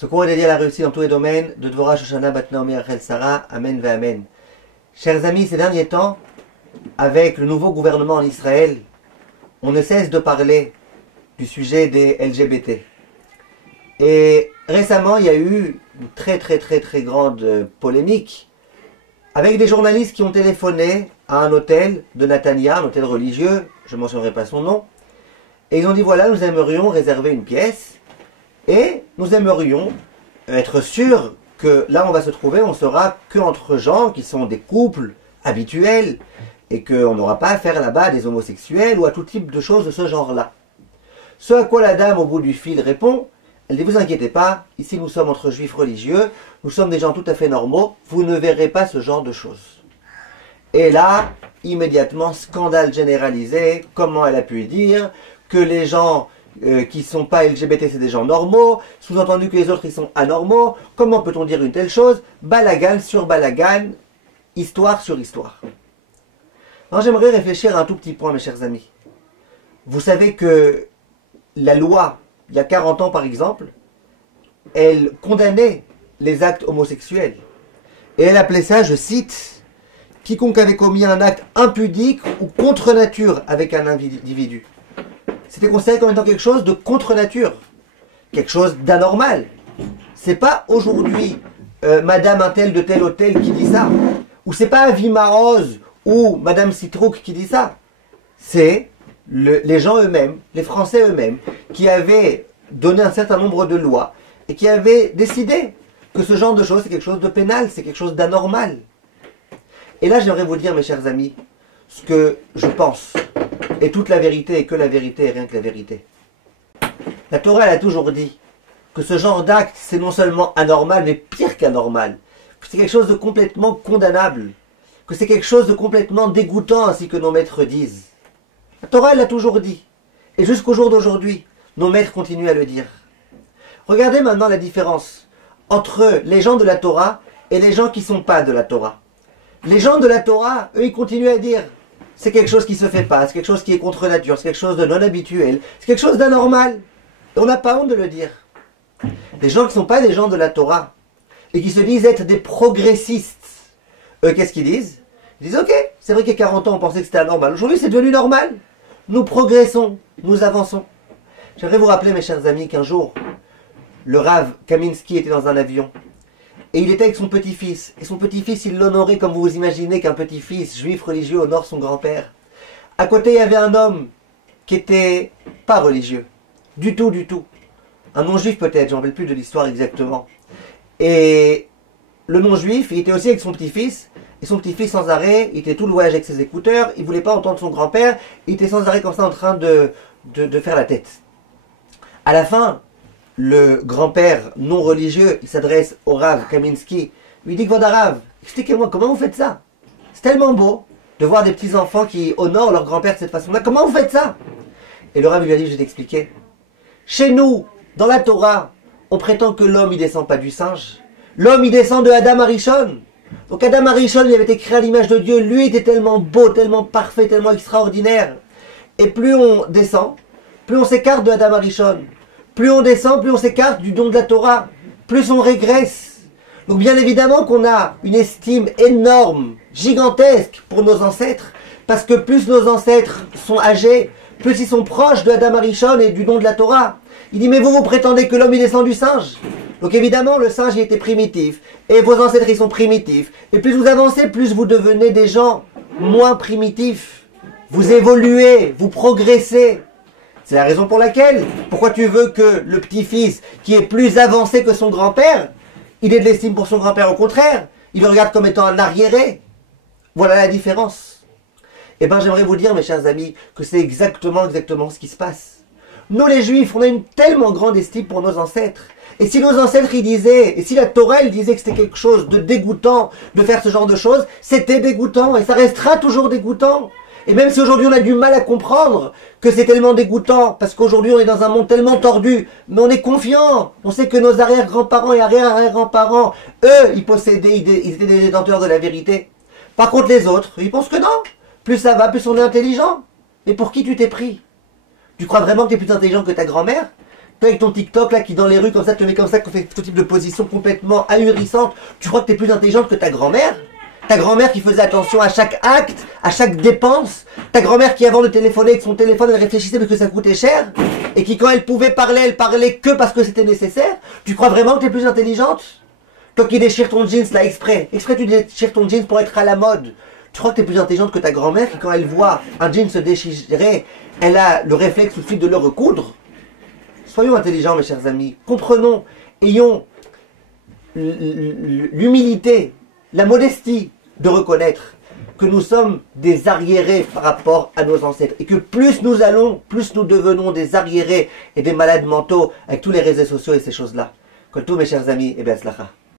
Ce cours est dédié à la réussite dans tous les domaines de Dvorah Shoshana Bat Naomi Rachel Sarah. Amen ve Amen. Chers amis, ces derniers temps, avec le nouveau gouvernement en Israël, on ne cesse de parler du sujet des LGBT. Et récemment, il y a eu une très grande polémique avec des journalistes qui ont téléphoné à un hôtel de Natania, un hôtel religieux, je ne mentionnerai pas son nom, et ils ont dit voilà, nous aimerions réserver une pièce et nous aimerions être sûrs que là où on va se trouver, on sera qu'entre gens qui sont des couples habituels et qu'on n'aura pas affaire là-bas à des homosexuels ou à tout type de choses de ce genre-là. Ce à quoi la dame au bout du fil répond, elle dit vous inquiétez pas, ici nous sommes entre juifs religieux, nous sommes des gens tout à fait normaux, vous ne verrez pas ce genre de choses. Et là, immédiatement, scandale généralisé, comment elle a pu dire que les gens qui ne sont pas LGBT c'est des gens normaux, sous-entendu que les autres ils sont anormaux, comment peut-on dire une telle chose? Balagan sur balagan, histoire sur histoire. Alors j'aimerais réfléchir à un tout petit point mes chers amis. Vous savez que la loi, il y a 40 ans par exemple, elle condamnait les actes homosexuels. Et elle appelait ça, je cite, « quiconque avait commis un acte impudique ou contre nature avec un individu ». C'était considéré comme étant quelque chose de contre nature, quelque chose d'anormal. C'est pas aujourd'hui Madame un tel de tel hôtel qui dit ça, ou c'est pas Avima Rose ou Madame Citrouk qui dit ça. C'est les gens eux-mêmes, les Français eux-mêmes, qui avaient donné un certain nombre de lois et qui avaient décidé que ce genre de choses c'est quelque chose de pénal, c'est quelque chose d'anormal. Et là j'aimerais vous dire mes chers amis, ce que je pense, et toute la vérité, et que la vérité et rien que la vérité. La Torah elle a toujours dit que ce genre d'acte c'est non seulement anormal, mais pire qu'anormal, que c'est quelque chose de complètement condamnable, que c'est quelque chose de complètement dégoûtant ainsi que nos maîtres disent. La Torah elle l'a toujours dit, et jusqu'au jour d'aujourd'hui, nos maîtres continuent à le dire. Regardez maintenant la différence entre les gens de la Torah et les gens qui ne sont pas de la Torah. Les gens de la Torah, eux, ils continuent à dire c'est quelque chose qui ne se fait pas, c'est quelque chose qui est contre nature, c'est quelque chose de non habituel, c'est quelque chose d'anormal. Et on n'a pas honte de le dire. Les gens qui ne sont pas des gens de la Torah et qui se disent être des progressistes, eux, qu'est-ce qu'ils disent? Ils disent ok, c'est vrai qu'il y a 40 ans on pensait que c'était anormal, aujourd'hui c'est devenu normal. Nous progressons, nous avançons. J'aimerais vous rappeler mes chers amis qu'un jour, le Rav Kaminsky était dans un avion. Et il était avec son petit-fils. Et son petit-fils, il l'honorait comme vous vous imaginez qu'un petit-fils juif religieux honore son grand-père. À côté, il y avait un homme qui était pas religieux. Du tout. Un non-juif peut-être, je ne me rappelle plus de l'histoire exactement. Et le non-juif, il était aussi avec son petit-fils. Et son petit-fils, sans arrêt, il était tout le voyage avec ses écouteurs. Il ne voulait pas entendre son grand-père. Il était sans arrêt comme ça en train de faire la tête. À la fin, le grand-père non religieux, il s'adresse au Rav Kaminsky, lui dit Kvoda Rav, expliquez-moi comment vous faites ça? C'est tellement beau de voir des petits-enfants qui honorent leur grand-père de cette façon-là. Comment vous faites ça? Et le Rav lui a dit, je vais t'expliquer. Chez nous, dans la Torah, on prétend que l'homme, il descend pas du singe. L'homme, il descend de Adam Arishon. Donc Adam Arishon, il avait été créé à l'image de Dieu. Lui était tellement beau, tellement parfait, tellement extraordinaire. Et plus on descend, plus on s'écarte de Adam Arishon. Plus on descend, plus on s'écarte du don de la Torah, plus on régresse. Donc bien évidemment qu'on a une estime énorme, gigantesque pour nos ancêtres, parce que plus nos ancêtres sont âgés, plus ils sont proches de Adam Arishon et du don de la Torah. Il dit mais vous prétendez que l'homme il descend du singe. Donc évidemment le singe il était primitif, et vos ancêtres ils sont primitifs. Et plus vous avancez, plus vous devenez des gens moins primitifs. Vous évoluez, vous progressez. C'est la raison pour laquelle, pourquoi tu veux que le petit-fils, qui est plus avancé que son grand-père, il ait de l'estime pour son grand-père, au contraire, il le regarde comme étant un arriéré. Voilà la différence. Eh bien, j'aimerais vous dire, mes chers amis, que c'est exactement ce qui se passe. Nous, les Juifs, on a une tellement grande estime pour nos ancêtres. Et si nos ancêtres, ils disaient, et si la Torah, elle disait que c'était quelque chose de dégoûtant de faire ce genre de choses, c'était dégoûtant, et ça restera toujours dégoûtant. Et même si aujourd'hui on a du mal à comprendre que c'est tellement dégoûtant, parce qu'aujourd'hui on est dans un monde tellement tordu, mais on est confiant, on sait que nos arrière-grands-parents et arrière-arrière-grands-parents, eux, ils possédaient, ils étaient des détenteurs de la vérité. Par contre les autres, ils pensent que non, plus ça va, plus on est intelligent. Mais pour qui tu t'es pris? Tu crois vraiment que tu es plus intelligent que ta grand-mère? Toi avec ton TikTok là qui dans les rues comme ça te met comme ça, qui fait tout type de position complètement ahurissante, tu crois que tu es plus intelligente que ta grand-mère? Ta grand-mère qui faisait attention à chaque acte, à chaque dépense. Ta grand-mère qui avant de téléphoner avec son téléphone, elle réfléchissait parce que ça coûtait cher. Et qui quand elle pouvait parler, elle parlait que parce que c'était nécessaire. Tu crois vraiment que tu es plus intelligente? Toi qui déchires ton jeans là exprès. Exprès tu déchires ton jeans pour être à la mode. Tu crois que tu es plus intelligente que ta grand-mère qui quand elle voit un jean se déchirer, elle a le réflexe tout de suite de le recoudre? Soyons intelligents mes chers amis. Comprenons, ayons l'humilité, la modestie de reconnaître que nous sommes des arriérés par rapport à nos ancêtres et que plus nous allons, plus nous devenons des arriérés et des malades mentaux avec tous les réseaux sociaux et ces choses-là. Comme tous mes chers amis, et bien, slacha.